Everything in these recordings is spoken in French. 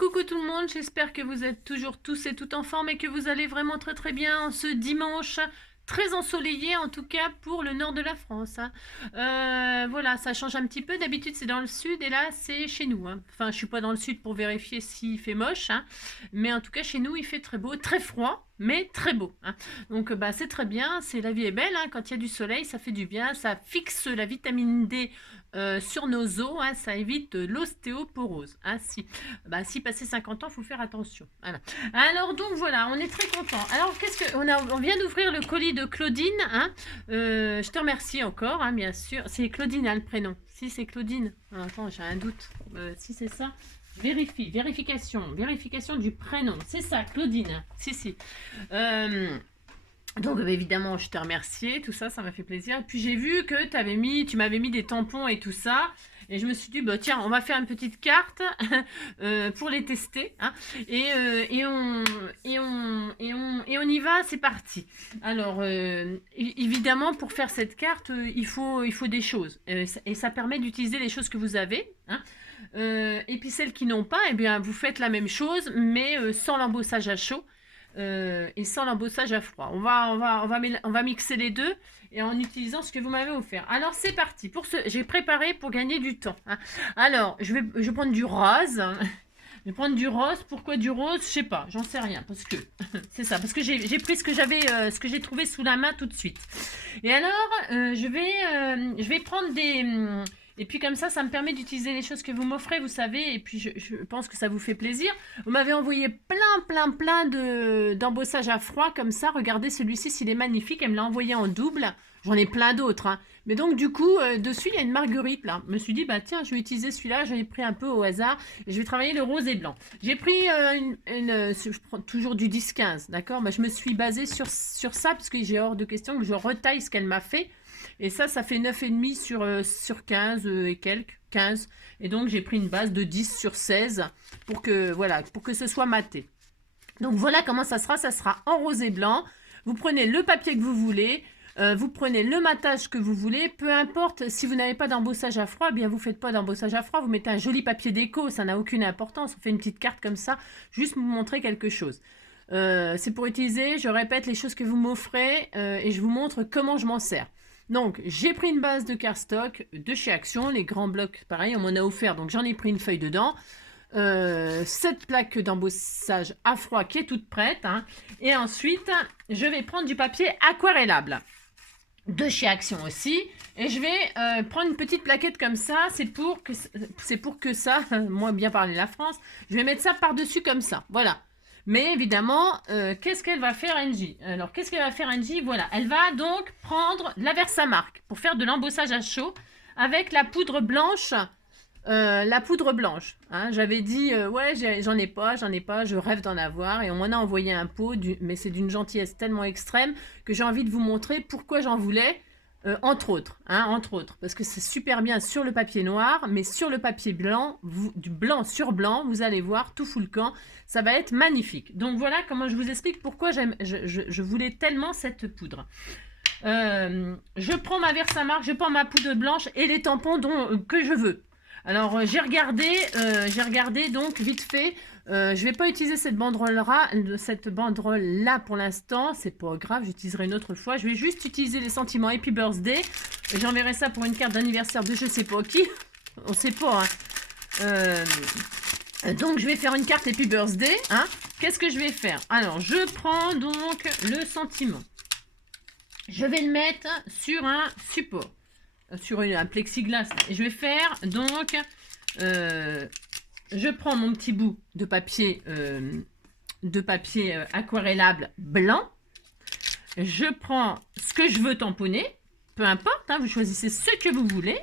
coucou tout le monde, j'espère que vous êtes toujours tous et toutes en forme et que vous allez vraiment très bien en ce dimanche très ensoleillé, en tout cas pour le nord de la France. Voilà, ça change un petit peu, d'habitude c'est dans le sud et là c'est chez nous. Enfin, je suis pas dans le sud pour vérifier s'il fait moche, mais en tout cas chez nous il fait très beau, très froid, mais très beau. Donc bah, c'est très bien, la vie est belle, quand il y a du soleil, ça fait du bien, ça fixe la vitamine D sur nos os, ça évite l'ostéoporose. Si passé 50 ans, il faut faire attention. Voilà. Alors donc voilà, on est très content. Alors on vient d'ouvrir le colis de Claudine. Je te remercie encore, bien sûr. C'est Claudine, le prénom. Si c'est Claudine. Attends, j'ai un doute. Si c'est ça. Vérification du prénom. C'est ça, Claudine. Si. Donc évidemment, je te remerciais, tout ça, ça m'a fait plaisir. Et puis j'ai vu que tu m'avais mis des tampons et tout ça. Et je me suis dit, bah tiens, on va faire une petite carte pour les tester. Et on y va, c'est parti. Alors, évidemment, pour faire cette carte, il faut des choses. Et ça permet d'utiliser les choses que vous avez. Et puis celles qui n'ont pas, eh bien, vous faites la même chose, mais sans l'embossage à chaud. Et sans l'embossage à froid. On va mixer les deux et en utilisant ce que vous m'avez offert. Alors c'est parti. J'ai préparé pour gagner du temps. Alors je vais prendre du rose. Je vais prendre du rose. Pourquoi du rose? Je sais pas. J'en sais rien. Parce que c'est ça. Parce que j'ai pris ce que j'ai trouvé sous la main tout de suite. Et alors je vais prendre des et puis comme ça me permet d'utiliser les choses que vous m'offrez, vous savez, et puis je pense que ça vous fait plaisir. Vous m'avez envoyé plein d'embossages à froid comme ça. Regardez celui-ci, s'il est magnifique. Elle me l'a envoyé en double. J'en ai plein d'autres. Mais donc du coup, dessus, il y a une marguerite là. Je me suis dit, bah tiens, je vais utiliser celui-là. J'en ai pris un peu au hasard. Et je vais travailler le rose et blanc. J'ai pris je prends toujours du 10-15, d'accord. Je me suis basée sur ça, parce que j'ai hors de question que je retaille ce qu'elle m'a fait. Et ça fait 9,5 sur 15 et quelques, 15. Et donc, j'ai pris une base de 10 sur 16 pour que ce soit maté. Donc, voilà comment ça sera en rose et blanc. Vous prenez le papier que vous voulez, vous prenez le matage que vous voulez. Peu importe, si vous n'avez pas d'embossage à froid, eh bien, vous ne faites pas d'embossage à froid. Vous mettez un joli papier déco, ça n'a aucune importance. On fait une petite carte comme ça, juste pour vous montrer quelque chose. C'est pour utiliser, je répète, les choses que vous m'offrez et je vous montre comment je m'en sers. Donc, j'ai pris une base de cardstock de chez Action, les grands blocs, pareil, on m'en a offert, donc j'en ai pris une feuille dedans. Cette plaque d'embossage à froid qui est toute prête. Et ensuite, je vais prendre du papier aquarellable de chez Action aussi. Et je vais prendre une petite plaquette comme ça, c'est pour que ça, moi bien parler la France, je vais mettre ça par-dessus comme ça, voilà. Mais évidemment, qu'est-ce qu'elle va faire, Angie? Alors, qu'est-ce qu'elle va faire, Angie? Voilà, elle va donc prendre la Versamark pour faire de l'embossage à chaud avec la poudre blanche. J'avais dit, ouais, j'en ai pas, je rêve d'en avoir. Et on m'en a envoyé un pot, mais c'est d'une gentillesse tellement extrême que j'ai envie de vous montrer pourquoi j'en voulais. Entre autres, parce que c'est super bien sur le papier noir, mais sur le papier blanc, du blanc sur blanc, vous allez voir, tout fout le camp, ça va être magnifique. Donc voilà comment je vous explique pourquoi je voulais tellement cette poudre. Je prends ma Versamark, je prends ma poudre blanche et les tampons que je veux. Alors j'ai regardé donc vite fait. Je vais pas utiliser cette banderole là pour l'instant, c'est pas grave, j'utiliserai une autre fois. Je vais juste utiliser les sentiments Happy Birthday. J'enverrai ça pour une carte d'anniversaire de je sais pas qui. On sait pas. Donc je vais faire une carte Happy Birthday. Qu'est-ce que je vais faire? Alors je prends donc le sentiment. Je vais le mettre sur un support, sur un plexiglas. Et je vais faire donc, je prends mon petit bout de papier aquarellable blanc. Je prends ce que je veux tamponner, peu importe, vous choisissez ce que vous voulez,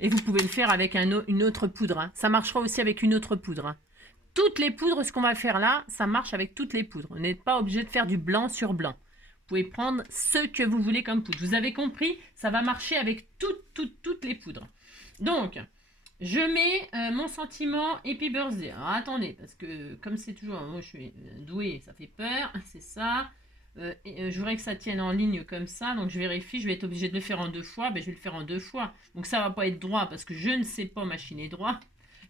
et vous pouvez le faire avec une autre poudre. Ça marchera aussi avec une autre poudre. Toutes les poudres, ce qu'on va faire là, ça marche avec toutes les poudres. Vous n'êtes pas obligé de faire du blanc sur blanc. Vous pouvez prendre ce que vous voulez comme poudre. Vous avez compris? Ça va marcher avec toutes les poudres. Donc, je mets mon sentiment Happy Birthday. Alors, attendez, parce que comme c'est toujours... Moi, je suis douée, ça fait peur. C'est ça. Je voudrais que ça tienne en ligne comme ça. Donc, je vérifie. Je vais être obligée de le faire en 2 fois. Je vais le faire en 2 fois. Donc, ça ne va pas être droit parce que je ne sais pas machiner droit.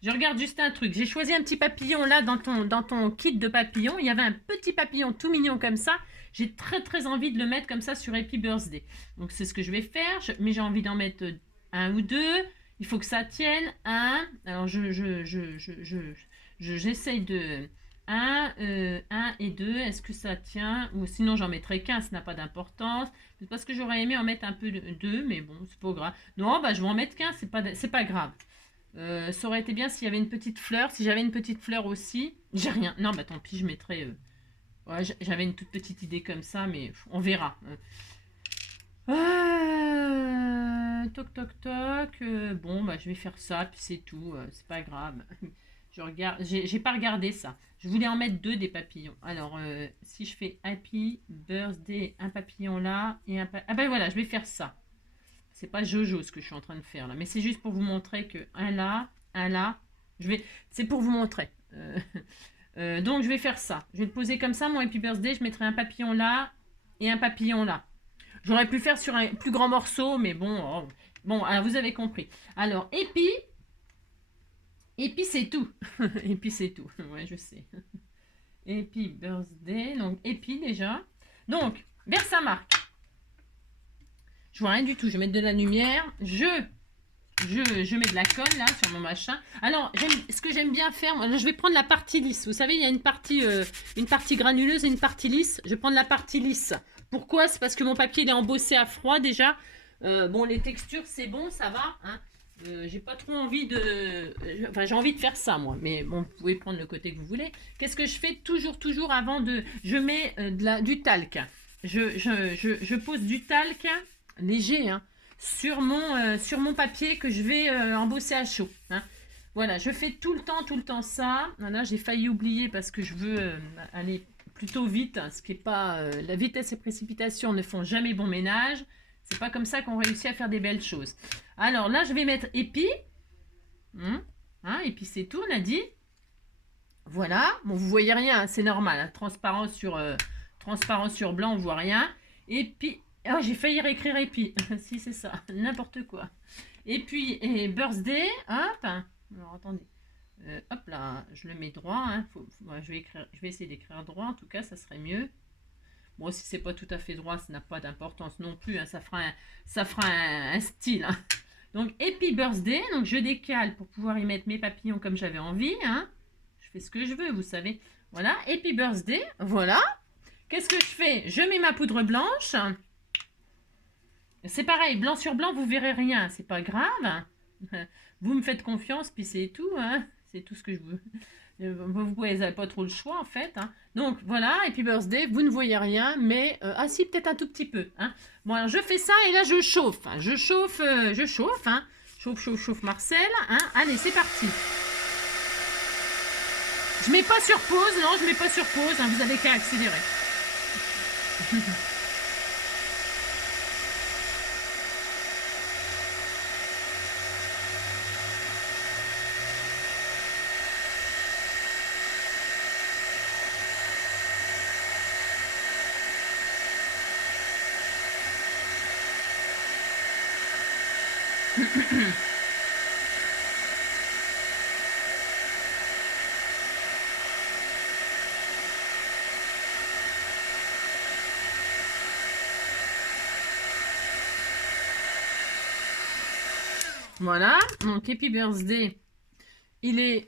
Je regarde juste un truc. J'ai choisi un petit papillon là dans ton kit de papillons. Il y avait un petit papillon tout mignon comme ça. J'ai très très envie de le mettre comme ça sur Happy Birthday. Donc c'est ce que je vais faire. Mais j'ai envie d'en mettre un ou deux. Il faut que ça tienne. Un. Alors j'essaye de... Un et 2, est-ce que ça tient? Ou sinon j'en mettrai qu'un, ça n'a pas d'importance. C'est parce que j'aurais aimé en mettre un peu de 2, mais bon, c'est pas grave. Non, bah je vais en mettre qu'un, c'est pas grave. Ça aurait été bien s'il y avait une petite fleur. Si j'avais une petite fleur aussi, j'ai rien. Non, bah tant pis, je mettrais... Ouais, j'avais une toute petite idée comme ça, mais on verra. Toc toc toc. Bon, bah je vais faire ça, puis c'est tout. C'est pas grave. Je regarde, j'ai pas regardé ça. Je voulais en mettre 2 des papillons. Alors, si je fais Happy Birthday, un papillon là et un papillon... Ah ben voilà, je vais faire ça. C'est pas Jojo ce que je suis en train de faire là, mais c'est juste pour vous montrer que un là. C'est pour vous montrer. Donc je vais faire ça. Je vais le poser comme ça, mon Happy Birthday. Je mettrai un papillon là et un papillon là. J'aurais pu faire sur un plus grand morceau, mais bon, bon, alors vous avez compris. Alors, et puis c'est tout. Et puis c'est tout. Ouais, je sais. Happy Birthday. Donc, et puis déjà. Donc, vers Saint-Marc. Je vois rien du tout. Je vais mettre de la lumière. Je mets de la colle là sur mon machin. Alors, ce que j'aime bien faire, moi, je vais prendre la partie lisse. Vous savez, il y a une partie granuleuse et une partie lisse. Je vais prendre la partie lisse. Pourquoi? C'est parce que mon papier il est embossé à froid déjà. Bon, les textures, c'est bon, ça va. Hein. J'ai pas trop envie de... Enfin, j'ai envie de faire ça, moi. Mais bon, vous pouvez prendre le côté que vous voulez. Qu'est-ce que je fais toujours avant de... Je mets du talc. Je pose du talc léger, hein, sur mon papier que je vais embosser à chaud. Hein. Voilà, je fais tout le temps ça. Là, j'ai failli oublier parce que je veux aller plutôt vite. Hein, ce qui est pas... la vitesse et précipitation ne font jamais bon ménage. C'est pas comme ça qu'on réussit à faire des belles choses. Alors là, je vais mettre épi. Et puis c'est tout, on a dit. Voilà. Bon, vous voyez rien, hein, c'est normal. Hein, transparent sur blanc, on voit rien. Et puis... Oh, j'ai failli réécrire épi. Si, c'est ça. N'importe quoi. Et puis, birthday. Hop. Alors, attendez. Hop là, je le mets droit. Hein. Je vais essayer d'écrire droit. En tout cas, ça serait mieux. Bon, si c'est pas tout à fait droit, ça n'a pas d'importance non plus. Hein. Ça fera un style. Hein. Donc, Happy Birthday. Donc, je décale pour pouvoir y mettre mes papillons comme j'avais envie. Hein. Je fais ce que je veux, vous savez. Voilà, Happy Birthday. Voilà. Qu'est-ce que je fais? Je mets ma poudre blanche. C'est pareil, blanc sur blanc, vous verrez rien. C'est pas grave. Vous me faites confiance, puis c'est tout. Hein. C'est tout ce que je veux. Vous n'avez pas trop le choix en fait. Hein. Donc voilà, Happy Birthday, vous ne voyez rien, mais ah si, peut-être un tout petit peu. Hein. Bon alors je fais ça et là je chauffe. Hein. Je chauffe. Hein. Chauffe Marcel. Hein. Allez, c'est parti. Je mets pas sur pause, non, je mets pas sur pause. Hein. Vous avez qu'à accélérer. Voilà, donc Happy Birthday, il est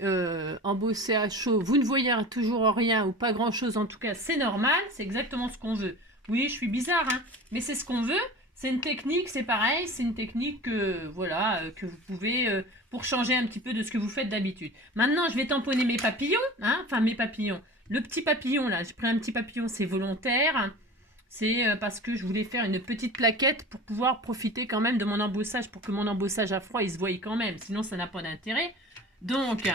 embossé à chaud. Vous ne voyez toujours rien ou pas grand chose, en tout cas, c'est normal, c'est exactement ce qu'on veut. Oui, je suis bizarre, hein, mais c'est ce qu'on veut. C'est une technique, c'est pareil, c'est une technique que, voilà, que vous pouvez, pour changer un petit peu de ce que vous faites d'habitude. Maintenant, je vais tamponner mes papillons, hein, enfin mes papillons. Le petit papillon, là, j'ai pris un petit papillon, c'est volontaire. C'est parce que je voulais faire une petite plaquette pour pouvoir profiter quand même de mon embossage, pour que mon embossage à froid, il se voie quand même. Sinon, ça n'a pas d'intérêt. Donc,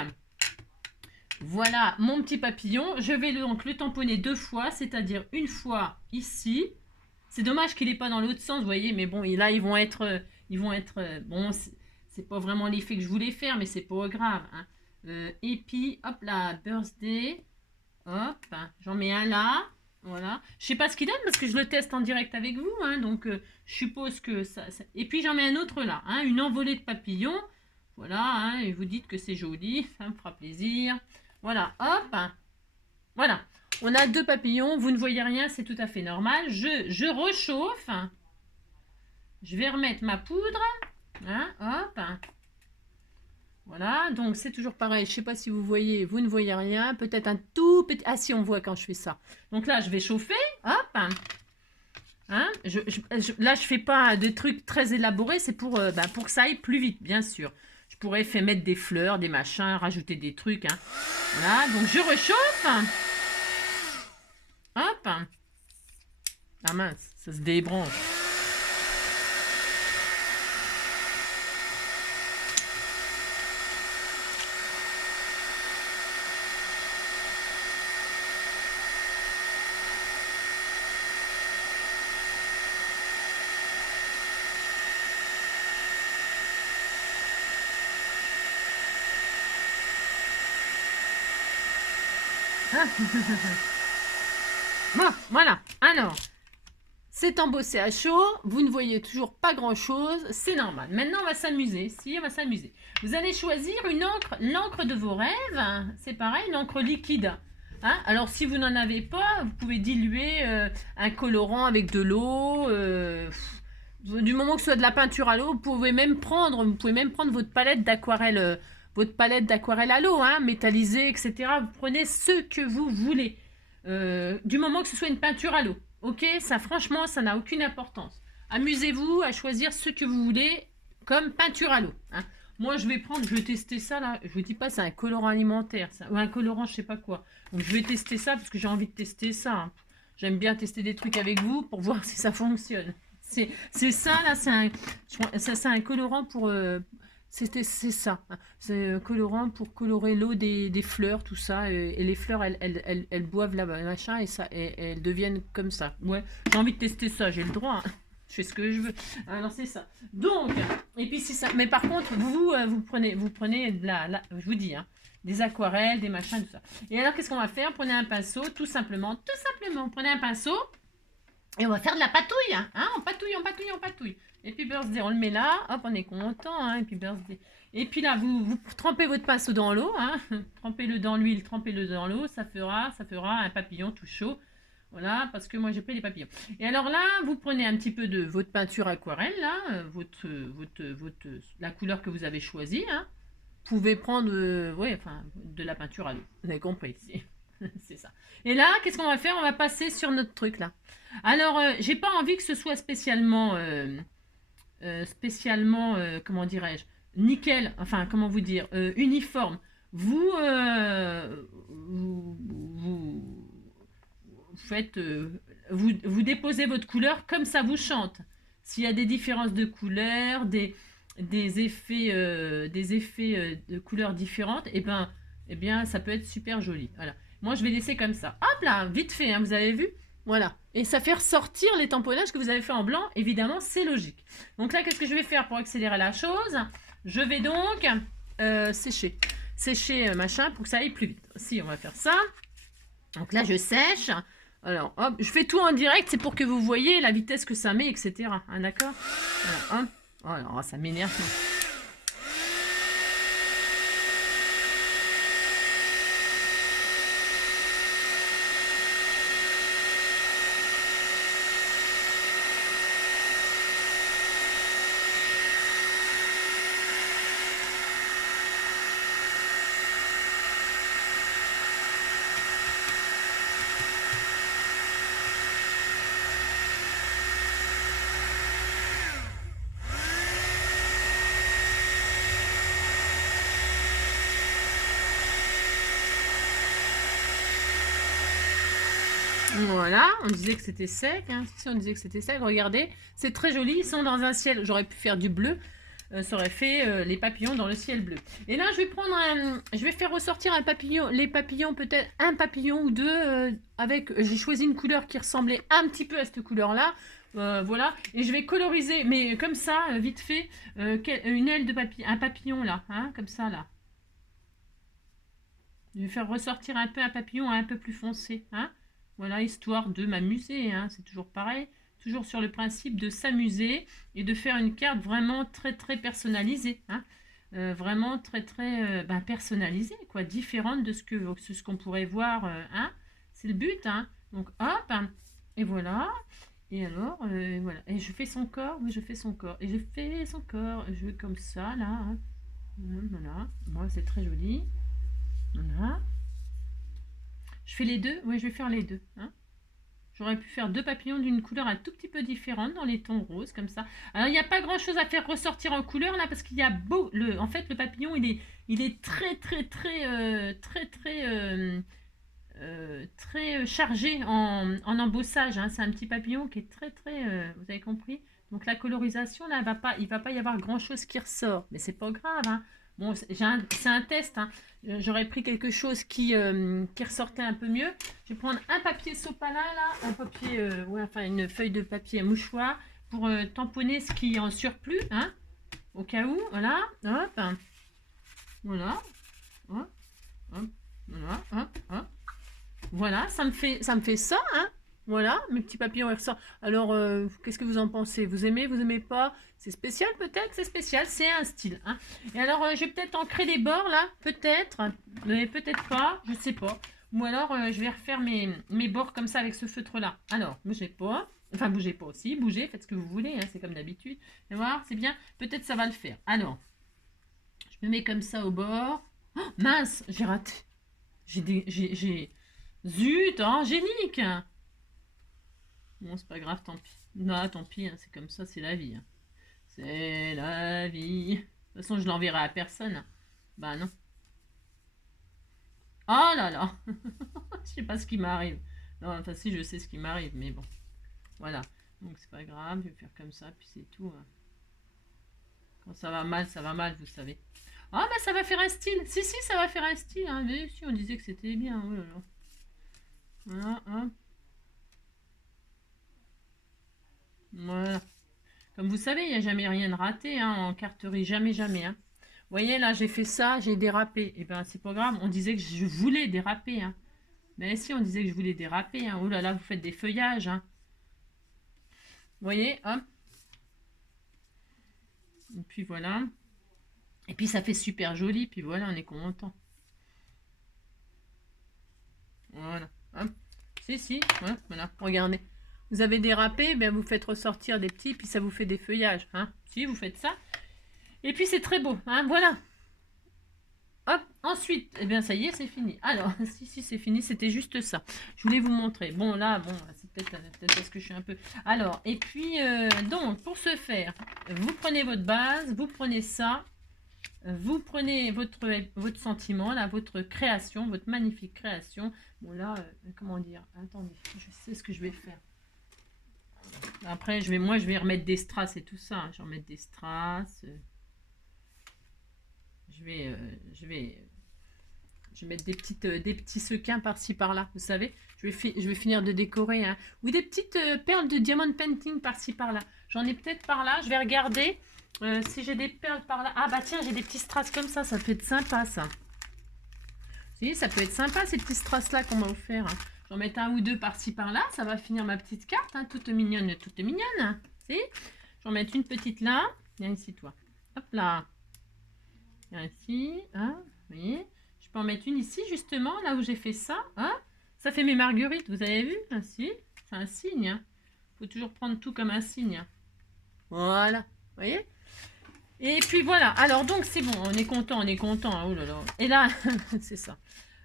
voilà mon petit papillon. Je vais donc le tamponner 2 fois, c'est-à-dire une fois ici. C'est dommage qu'il n'est pas dans l'autre sens, vous voyez. Mais bon, là, ils vont être bon, c'est pas vraiment l'effet que je voulais faire, mais c'est pas grave. Hein. Et puis, hop là, birthday. Hop, j'en mets un là. Voilà. Je sais pas ce qu'il donne parce que je le teste en direct avec vous. Hein, donc, je suppose que ça... Et puis, j'en mets un autre là. Hein, une envolée de papillons. Voilà, hein, et vous dites que c'est joli, ça me fera plaisir. Voilà, hop, voilà. On a 2 papillons, vous ne voyez rien, c'est tout à fait normal. Je rechauffe. Je vais remettre ma poudre. Hein, hop. Voilà, donc c'est toujours pareil. Je ne sais pas si vous voyez, vous ne voyez rien. Peut-être un tout petit... Ah si, on voit quand je fais ça. Donc là, je vais chauffer. Hop. Hein, là, je ne fais pas des trucs très élaborés. C'est pour que ça aille plus vite, bien sûr. Je pourrais faire mettre des fleurs, des machins, rajouter des trucs. Hein. Voilà, donc je rechauffe. Hop. Ah mince, ça se débranche. Bon, voilà. Alors, c'est embossé à chaud. Vous ne voyez toujours pas grand-chose. C'est normal. Maintenant, on va s'amuser. Si, on va s'amuser. Vous allez choisir une encre, l'encre de vos rêves. C'est pareil, une encre liquide. Hein? Alors, si vous n'en avez pas, vous pouvez diluer un colorant avec de l'eau. Du moment que ce soit de la peinture à l'eau, vous pouvez même prendre votre palette d'aquarelle. Votre palette d'aquarelle à l'eau, hein, métallisée, etc. Vous prenez ce que vous voulez. Du moment que ce soit une peinture à l'eau. Ok, ça franchement, ça n'a aucune importance. Amusez-vous à choisir ce que vous voulez comme peinture à l'eau. Hein. Moi, je vais tester ça là. Je vous dis pas, c'est un colorant alimentaire, ça, ou un colorant, je sais pas quoi. Donc, je vais tester ça parce que j'ai envie de tester ça. Hein. J'aime bien tester des trucs avec vous pour voir si ça fonctionne. C'est ça là, c'est un colorant pour... c'est ça. Hein. C'est un colorant pour colorer l'eau des fleurs, tout ça. Et les fleurs, elles boivent la machin et elles deviennent comme ça. Ouais, j'ai envie de tester ça, j'ai le droit. Hein. Je fais ce que je veux. Alors c'est ça. Donc, et puis c'est ça. Mais par contre, vous prenez je vous dis, hein, des aquarelles, des machins, tout ça. Et alors qu'est-ce qu'on va faire? Prenez un pinceau, tout simplement. Prenez un pinceau. Et on va faire de la patouille, hein, on patouille. Et puis birthday, on le met là, hop, on est content, hein, et puis birthday. Et puis là, vous trempez votre pinceau dans l'eau, hein, trempez-le dans l'huile, trempez-le dans l'eau, ça fera un papillon tout chaud. Voilà, parce que moi j'ai pris les papillons. Et alors là, vous prenez un petit peu de votre peinture aquarelle, là, la couleur que vous avez choisie, hein. Vous pouvez prendre, de la peinture à l'eau. Vous avez compris ici. C'est ça. Et là, qu'est-ce qu'on va faire? On va passer sur notre truc là. Alors, j'ai pas envie que ce soit spécialement, comment dirais-je, nickel, enfin, comment vous dire, uniforme. Vous, faites, vous déposez votre couleur comme ça vous chante. S'il y a des différences de couleurs, des effets, de couleurs différentes, eh bien, ça peut être super joli. Voilà. Moi, je vais laisser comme ça. Hop là, vite fait, hein, vous avez vu? Voilà. Et ça fait ressortir les tamponnages que vous avez fait en blanc. Évidemment, c'est logique. Donc là, qu'est-ce que je vais faire pour accélérer la chose? Je vais donc sécher. Sécher, machin, pour que ça aille plus vite. Si, on va faire ça. Donc là, je sèche. Alors, hop, je fais tout en direct. C'est pour que vous voyez la vitesse que ça met, etc. Hein, d'accord? Voilà, hop. Oh, alors, ça m'énerve. Voilà, on disait que c'était sec. Hein. Si on disait que c'était sec, regardez, c'est très joli. Ils sont dans un ciel. J'aurais pu faire du bleu. Ça aurait fait les papillons dans le ciel bleu. Et là, je vais faire ressortir un papillon, les papillons, peut-être un papillon ou deux. J'ai choisi une couleur qui ressemblait un petit peu à cette couleur-là. Voilà, et je vais coloriser, mais comme ça, vite fait, une aile de papillon, un papillon là, hein, comme ça là. Je vais faire ressortir un peu un papillon un peu plus foncé, hein. Voilà, histoire de m'amuser, hein, c'est toujours pareil. Toujours sur le principe de s'amuser et de faire une carte vraiment très très personnalisée. Hein. vraiment très très ben, personnalisée, quoi, différente de ce qu'on pourrait voir, hein. C'est le but, hein. Donc hop, hein, et voilà. Et alors, voilà. Et je fais son corps, oui, je fais son corps. Et je fais son corps, je vais comme ça, là, hein. Voilà. Moi, c'est très joli. Voilà. Je fais les deux, oui, je vais faire les deux, hein. J'aurais pu faire deux papillons d'une couleur un tout petit peu différente dans les tons roses, comme ça. Alors, il n'y a pas grand-chose à faire ressortir en couleur, là, parce qu'il y a beau... En fait, le papillon, il est très, très, très, très, très, très chargé en embossage, hein. C'est un petit papillon qui est très, très... vous avez compris? Donc, la colorisation, là, il va pas y avoir grand-chose qui ressort. Mais c'est pas grave, hein. Bon, c'est un test, hein. J'aurais pris quelque chose qui ressortait un peu mieux. Je vais prendre un papier sopalin là, un papier, ouais, enfin une feuille de papier mouchoir pour tamponner ce qui est en surplus, hein, au cas où, voilà, hop, hein, voilà, hop, hop, voilà, hop, hop. Voilà, ça me fait ça, hein. Voilà, mes petits papillons ils ressortent. Alors, qu'est-ce que vous en pensez? Vous aimez pas? C'est spécial peut-être? C'est spécial, c'est un style, hein. Et alors, je vais peut-être ancrer les bords là, peut-être, mais peut-être pas, je sais pas. Ou alors, je vais refaire mes bords comme ça avec ce feutre-là. Alors, bougez pas. Enfin, bougez pas aussi, bougez, faites ce que vous voulez, hein, c'est comme d'habitude. Et voir, c'est bien. Peut-être ça va le faire. Alors, je me mets comme ça au bord. Oh, mince, j'ai raté. J'ai... Zut, Angélique! Bon, c'est pas grave, tant pis. Non, tant pis, hein, c'est comme ça, c'est la vie, hein. C'est la vie. De toute façon, je l'enverrai à personne. Bah non. Oh là là! Je sais pas ce qui m'arrive. Non, enfin si, je sais ce qui m'arrive, mais bon. Voilà. Donc c'est pas grave, je vais faire comme ça, puis c'est tout, hein. Quand ça va mal, vous savez. Ah bah ça va faire un style. Si, si, ça va faire un style, hein. Mais si, on disait que c'était bien. Oh là là. Voilà, hein. Voilà. Comme vous savez, il n'y a jamais rien de raté, hein, en carterie, jamais, jamais, hein. Vous voyez, là, j'ai fait ça, j'ai dérapé. Et ben, c'est pas grave, on disait que je voulais déraper, hein. Mais si, on disait que je voulais déraper, hein. Oh là là, vous faites des feuillages, hein. Vous voyez, hop. Et puis voilà. Et puis ça fait super joli, puis voilà, on est content. Voilà, hop. Si, si, voilà, voilà, regardez. Vous avez dérapé, ben vous faites ressortir des petits, puis ça vous fait des feuillages, hein. Si, vous faites ça. Et puis c'est très beau, hein, voilà. Hop, ensuite, eh bien ça y est, c'est fini. Alors, si, si, c'est fini, c'était juste ça. Je voulais vous montrer. Bon, là, bon, c'est peut-être parce que je suis un peu... Alors, et puis, donc, pour ce faire, vous prenez votre base, vous prenez ça, vous prenez votre sentiment, là, votre création, votre magnifique création. Bon, là, comment dire? Attendez, je sais ce que je vais faire. Après, moi, je vais remettre des strass et tout ça, hein. Je vais remettre des strass. Je vais, mettre des petits sequins par-ci par-là, vous savez. Je vais finir de décorer, hein. Ou des petites perles de diamond painting par-ci par-là. J'en ai peut-être par là. Je vais regarder si j'ai des perles par là. Ah bah tiens, j'ai des petits strass comme ça. Ça peut être sympa, ça. Vous voyez, ça peut être sympa, ces petits strass-là qu'on m'a offert, hein. J'en mets un ou deux par-ci par-là. Ça va finir ma petite carte, hein, toute mignonne, toute mignonne, hein. J'en mets une petite là. Viens ici, toi. Hop là. Viens ici, hein. Vous voyez, je peux en mettre une ici, justement, là où j'ai fait ça, hein. Ça fait mes marguerites, vous avez vu? Ainsi, c'est un signe, hein. Faut toujours prendre tout comme un signe, hein. Voilà, vous voyez? Et puis voilà, alors donc c'est bon, on est content, hein. Oh là là. Et là, c'est ça.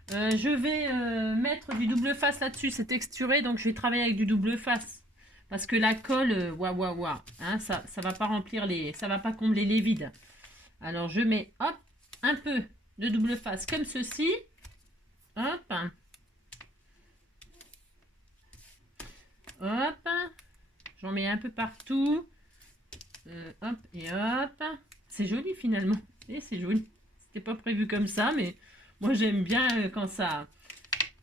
Je vais mettre du double face là-dessus, c'est texturé, donc je vais travailler avec du double face. Parce que la colle, waouh, waouh, waouh, hein, ça va pas remplir ça va pas combler les vides. Alors je mets, hop, un peu de double face comme ceci. Hop. Hop. J'en mets un peu partout. Hop et hop. C'est joli finalement. Et c'est joli. C'était pas prévu comme ça, mais moi j'aime bien quand ça...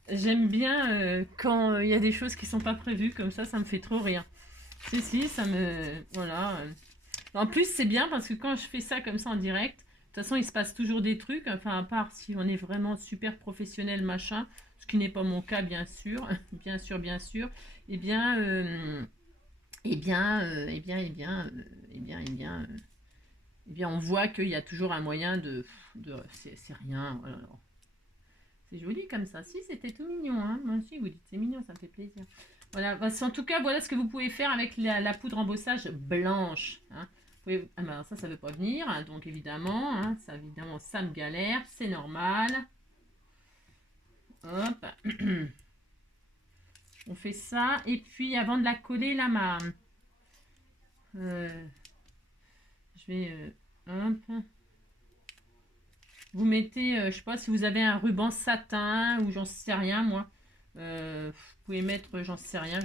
J'aime bien quand il y a des choses qui sont pas prévues. Comme ça me fait trop rire. Si, ça me... Voilà. En plus, c'est bien parce que quand je fais ça comme ça en direct, de toute façon, il se passe toujours des trucs. Enfin, à part si on est vraiment super professionnel, machin, ce qui n'est pas mon cas, bien sûr. Bien sûr, bien sûr. Eh bien, eh bien, on voit qu'il y a toujours un moyen c'est rien. Oh là là. C'est joli comme ça. Si, c'était tout mignon. Hein. Moi aussi, vous dites c'est mignon, ça me fait plaisir. Voilà. En tout cas, voilà ce que vous pouvez faire avec la poudre embossage blanche. Hein. Ah ben, ça ne veut pas venir. Hein. Donc, évidemment, hein, ça me galère. C'est normal. Hop. On fait ça. Et puis, avant de la coller, là, je vais... hop. Vous mettez, je sais pas si vous avez un ruban satin ou j'en sais rien, moi. Vous pouvez mettre, j'en sais rien.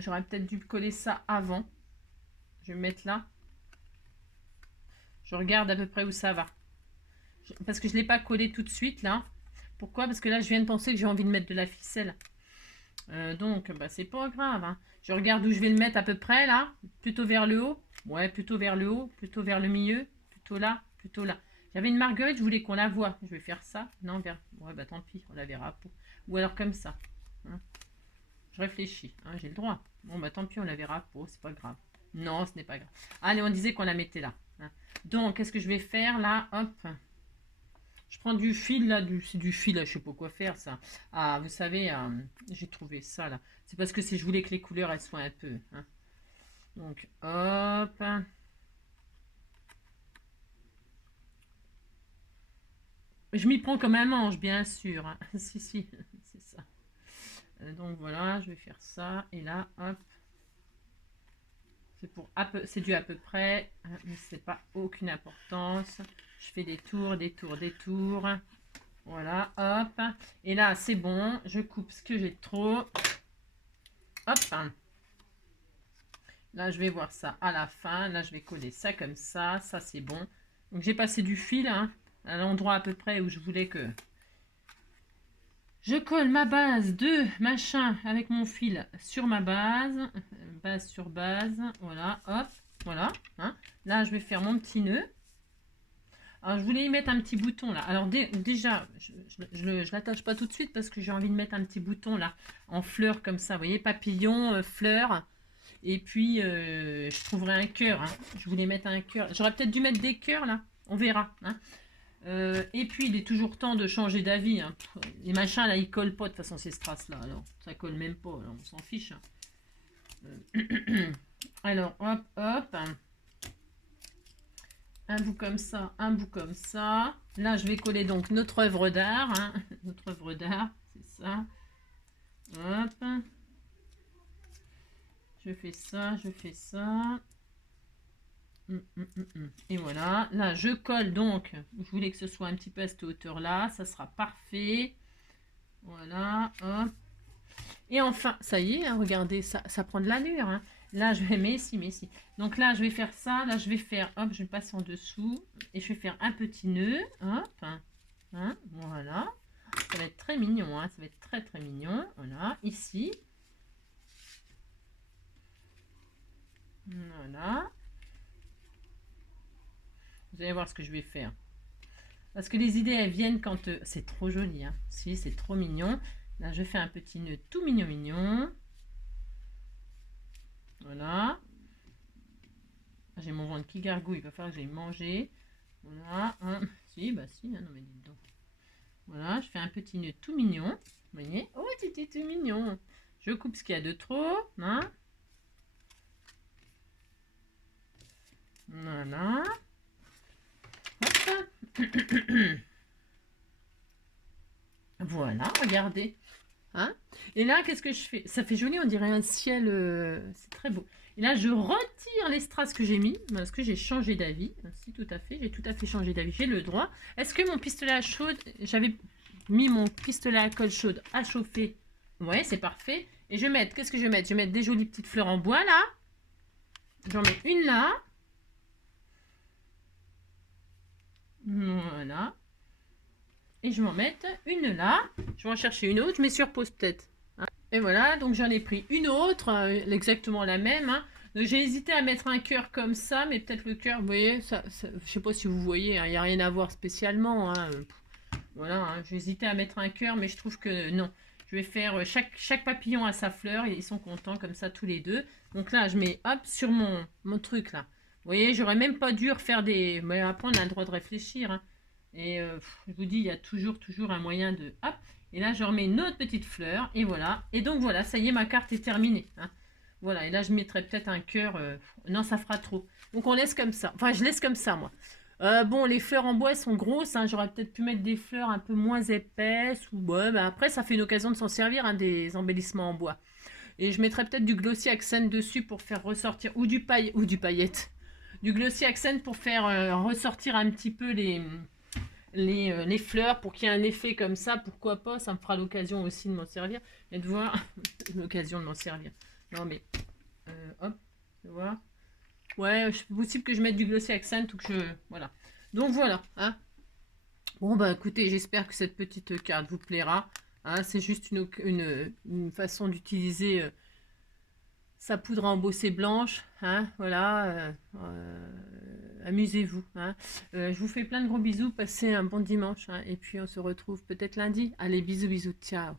J'aurais peut-être dû coller ça avant. Je vais me mettre là. Je regarde à peu près où ça va. Parce que je ne l'ai pas collé tout de suite, là. Pourquoi? Parce que là, je viens de penser que j'ai envie de mettre de la ficelle. Donc, bah, c'est pas grave. Hein. Je regarde où je vais le mettre à peu près, là. Plutôt vers le haut. Ouais, plutôt vers le haut. Plutôt vers le milieu. Plutôt là. Plutôt là. J'avais une marguerite, je voulais qu'on la voie. Je vais faire ça. Non, vers... Ouais, bah tant pis, on la verra. Ou alors comme ça. Hein. Je réfléchis. Hein, j'ai le droit. Bon, bah tant pis, on la verra. C'est pas grave. Non, ce n'est pas grave. Allez, on disait qu'on la mettait là. Hein. Donc, qu'est-ce que je vais faire là? Hop. Je prends du fil là, c'est du fil là, je sais pas quoi faire ça. Ah, vous savez, j'ai trouvé ça là. C'est parce que je voulais que les couleurs elles soient un peu. Hein. Donc, hop. Je m'y prends comme un manche, bien sûr. Hein. Si, c'est ça. Donc voilà, je vais faire ça. Et là, hop. C'est dû à peu près, mais c'est pas aucune importance. Je fais des tours. Voilà, hop. Et là, c'est bon. Je coupe ce que j'ai trop. Hop. Là, je vais voir ça à la fin. Là, je vais coller ça comme ça. Ça, c'est bon. Donc, j'ai passé du fil hein, à l'endroit à peu près où je voulais que... Je colle ma base de machin avec mon fil sur ma base. Base sur base. Voilà, hop. Voilà. Hein. Là, je vais faire mon petit nœud. Alors, je voulais y mettre un petit bouton là. Alors, déjà, je ne l'attache pas tout de suite parce que j'ai envie de mettre un petit bouton là en fleurs comme ça. Vous voyez, papillon, fleurs. Et puis, je trouverai un cœur. Hein. Je voulais mettre un cœur. J'aurais peut-être dû mettre des cœurs là. On verra. Hein. Et puis, il est toujours temps de changer d'avis. Hein. Les machins là, ils collent pas de toute façon ces strass là. Alors, ça colle même pas. Alors, on s'en fiche. Hein. Alors, hop, hop. Un bout comme ça, un bout comme ça. Là, je vais coller donc notre œuvre d'art. Hein. Notre œuvre d'art, c'est ça. Hop. Je fais ça, je fais ça. Et voilà. Là, je colle donc. Je voulais que ce soit un petit peu à cette hauteur-là. Ça sera parfait. Voilà. Hop. Et enfin, ça y est, hein, regardez, ça prend de l'allure. Hein. Là, je vais, mais si. Donc là, je vais faire ça. Là, je vais faire, hop, je vais passer en dessous. Et je vais faire un petit nœud. Hop. Hein, voilà. Ça va être très mignon. Hein, ça va être très, très mignon. Voilà. Ici. Voilà. Vous allez voir ce que je vais faire. Parce que les idées, elles viennent quand... c'est trop joli. Hein. Si, c'est trop mignon. Là, je fais un petit nœud tout mignon. Voilà. J'ai mon ventre qui gargouille, il va falloir que j'aille manger. Voilà. Hein. Si, bah si, hein, non mais dites donc. Voilà, je fais un petit nœud tout mignon. Vous voyez? Oh, c'était tout mignon. Je coupe ce qu'il y a de trop. Hein. Voilà. Hop. Voilà, regardez. Hein? Et là, qu'est-ce que je fais? Ça fait joli, on dirait un ciel. C'est très beau. Et là, je retire les strass que j'ai mis, parce que j'ai changé d'avis. Si, tout à fait, j'ai tout à fait changé d'avis. J'ai le droit. Est-ce que mon pistolet à chaude, j'avais mis mon pistolet à colle chaude à chauffer? Ouais, c'est parfait. Et je vais mettre, qu'est-ce que je vais mettre? Je vais mettre des jolies petites fleurs en bois, là. J'en mets une là. Voilà. Et je vais en mettre une là. Je vais en chercher une autre. Je mets sur pause peut-être. Hein. Et voilà, donc j'en ai pris une autre, exactement la même. Hein. J'ai hésité à mettre un cœur comme ça, mais peut-être le cœur, vous voyez, je sais pas si vous voyez, il n'y a rien à voir spécialement. Hein. Voilà, hein. J'ai hésité à mettre un cœur, mais je trouve que non. Je vais faire chaque papillon à sa fleur et ils sont contents comme ça tous les deux. Donc là, je mets hop sur mon truc là. Vous voyez, j'aurais même pas dû refaire des... Mais après, on a le droit de réfléchir. Hein. Et je vous dis, il y a toujours un moyen de... Hop. Et là, je remets une autre petite fleur. Et voilà. Et donc voilà, ça y est, ma carte est terminée. Hein. Voilà. Et là, je mettrai peut-être un cœur. Non, ça fera trop. Donc on laisse comme ça. Enfin, je laisse comme ça, moi. Bon, les fleurs en bois sont grosses. Hein. J'aurais peut-être pu mettre des fleurs un peu moins épaisses. Ou ouais, ben après, ça fait une occasion de s'en servir, hein, des embellissements en bois. Et je mettrai peut-être du glossy accent dessus pour faire ressortir. Ou du paillette. Du glossy accent pour faire ressortir un petit peu les fleurs pour qu'il y ait un effet comme ça. Pourquoi pas? Ça me fera l'occasion aussi de m'en servir. Et de voir l'occasion de m'en servir. Non, mais hop, tu vois. Ouais, c'est possible que je mette du glossy accent ou que je... Voilà. Donc voilà. Hein. Bon, bah écoutez, j'espère que cette petite carte vous plaira. Hein, c'est juste une façon d'utiliser sa poudre à embosser blanche. Hein, voilà. Amusez-vous. Hein. Je vous fais plein de gros bisous. Passez un bon dimanche. Hein, et puis on se retrouve peut-être lundi. Allez, bisous, bisous. Ciao.